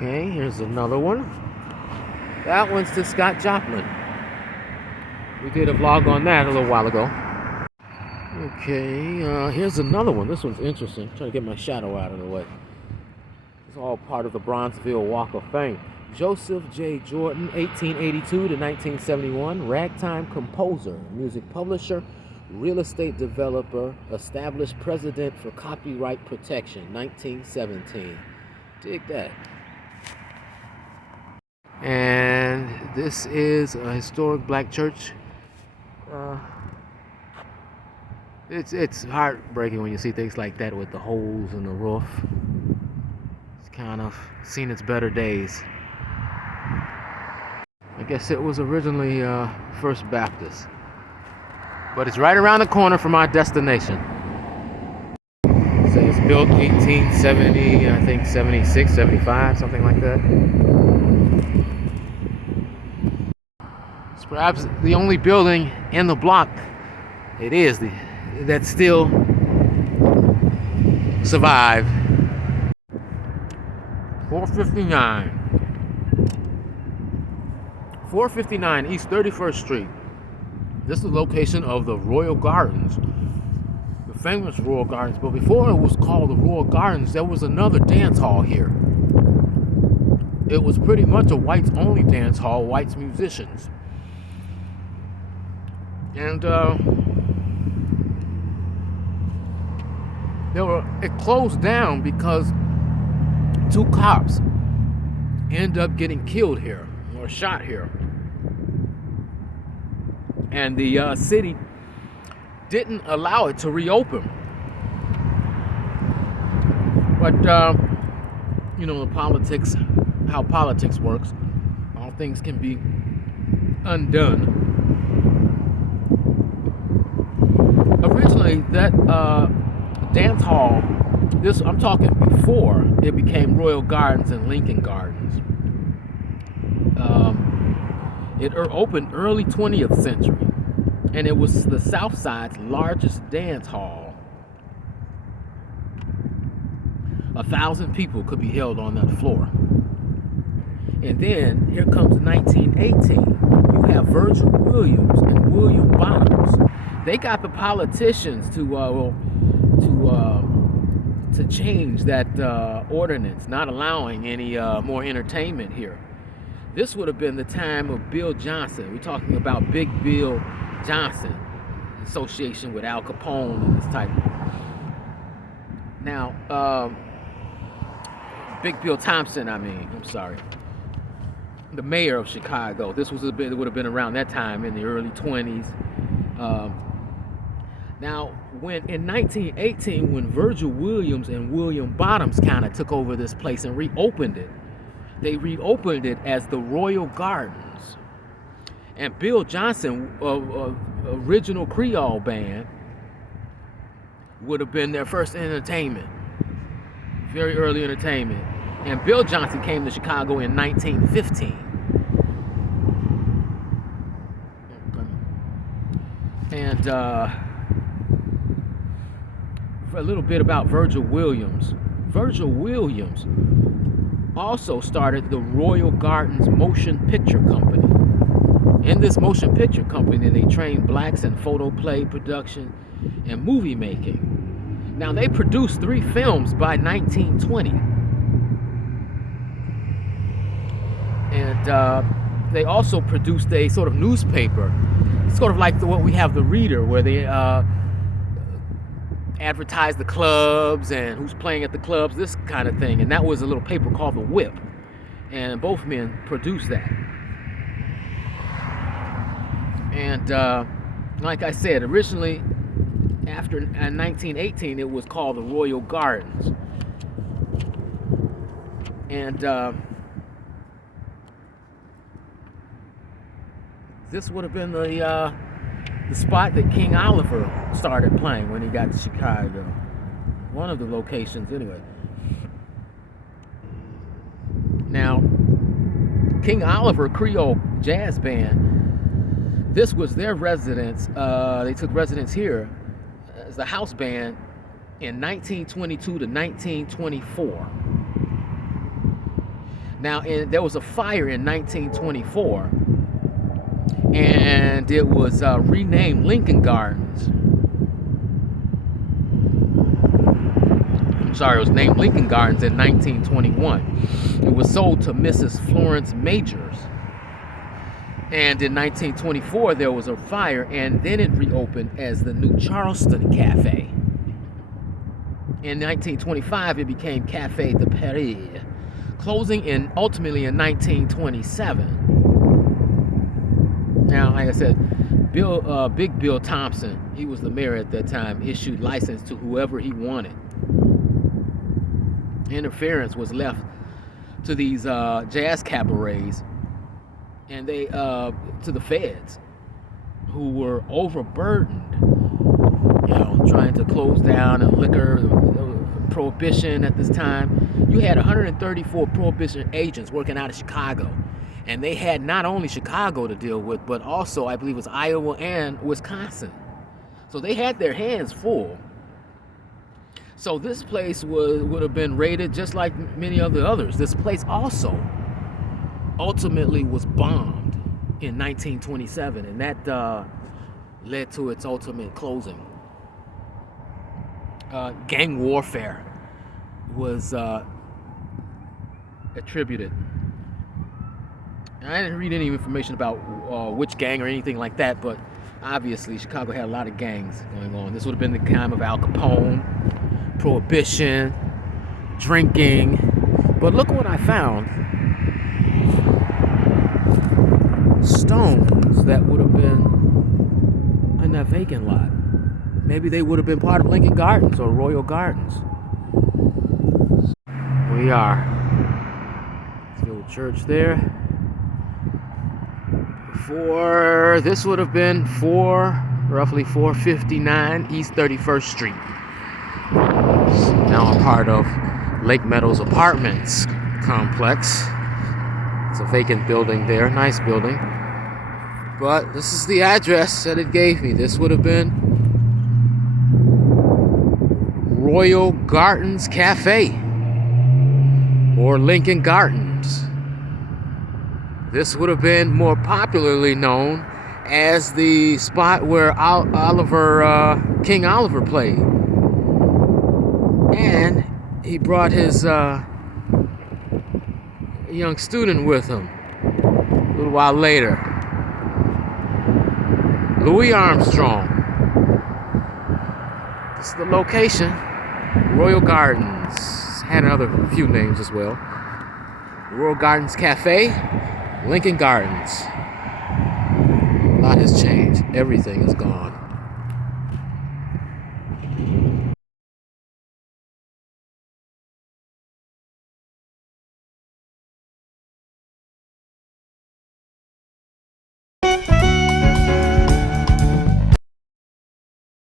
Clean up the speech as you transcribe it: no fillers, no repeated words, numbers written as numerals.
Okay, here's another one. That one's to Scott Joplin. We did a vlog on that a little while ago. Okay, here's another one. This one's interesting. I'm trying to get my shadow out of the way. It's all part of the Bronzeville Walk of Fame. Joseph J. Jordan, 1882 to 1971, ragtime composer, music publisher, real estate developer, established president for copyright protection, 1917. Dig that. And this is a historic black church. It's heartbreaking when you see things like that with the holes in the roof. It's kind of seen its better days. I guess it was originally First Baptist, but it's right around the corner from our destination. So it's built 1870, I think 76, 75, something like that. It's perhaps the only building in the block that still survived. 459 East 31st Street. This is the location of the Royal Gardens, the famous Royal Gardens. But before it was called the Royal Gardens, there was another dance hall here. It was pretty much a whites-only dance hall, whites musicians. And it closed down because 2 cops ended up getting killed here or shot here. And the city didn't allow it to reopen. But, how politics works, all things can be undone. Originally, that dance hall, I'm talking before it became Royal Gardens and Lincoln Gardens. It opened early 20th century, and it was the South Side's largest dance hall. 1,000 people could be held on that floor. And then here comes 1918. You have Virgil Williams and William Bottoms. They got the politicians to change that ordinance, not allowing any more entertainment here. This would have been the time of Bill Johnson. We're talking about Big Bill Johnson, association with Al Capone and this type. Now, Big Bill Thompson, I'm sorry. The mayor of Chicago. This would have been around that time in the early 20s. Now, in 1918, when Virgil Williams and William Bottoms kind of took over this place and reopened it, they reopened it as the Royal Gardens. And Bill Johnson, original Creole band, would have been their first entertainment, very early entertainment. And Bill Johnson came to Chicago in 1915. And for a little bit about Virgil Williams. Virgil Williams also started the Royal Gardens Motion Picture Company. In this motion picture company, they trained blacks in photoplay production and movie making. Now, they produced 3 films by 1920. And they also produced a sort of newspaper, sort of like what we have, The Reader, where they advertise the clubs and who's playing at the clubs, this kind of thing. And that was a little paper called The Whip. And both men produced that. And like I said, originally, after 1918, it was called the Royal Gardens. And this would have been the spot that King Oliver started playing when he got to Chicago. One of the locations, anyway. Now, King Oliver Creole Jazz Band, this was their residence. They took residence here as a house band in 1922 to 1924. Now, there was a fire in 1924, and it was renamed Lincoln Gardens. I'm sorry, it was named Lincoln Gardens in 1921. It was sold to Mrs. Florence Majors. And in 1924, there was a fire, and then it reopened as the new Charleston Cafe. In 1925, it became Café de Paris, closing ultimately in 1927. Now, like I said, Big Bill Thompson, he was the mayor at that time, issued license to whoever he wanted. Interference was left to these jazz cabarets and they to the feds, who were overburdened, trying to close down and liquor prohibition at this time. You had 134 prohibition agents working out of Chicago, and they had not only Chicago to deal with, but also I believe it was Iowa and Wisconsin. So they had their hands full. So this place would have been raided just like many of the others. This place also ultimately was bombed in 1927, and that led to its ultimate closing. Gang warfare was attributed. I didn't read any information about which gang or anything like that, but obviously Chicago had a lot of gangs going on. This would have been the time of Al Capone, prohibition, drinking. But look what I found. Stones that would have been in that vacant lot. Maybe they would have been part of Lincoln Gardens or Royal Gardens. We are. The old church there. This would have been roughly 459 East 31st Street. Now a part of Lake Meadows Apartments complex. It's a vacant building there, nice building. But this is the address that it gave me. This would have been Royal Gardens Cafe or Lincoln Gardens. This would have been more popularly known as the spot where King Oliver played. And he brought his young student with him a little while later, Louis Armstrong. This is the location. Royal Gardens. Had another few names as well. Royal Gardens Cafe, Lincoln Gardens. A lot has changed. Everything is gone.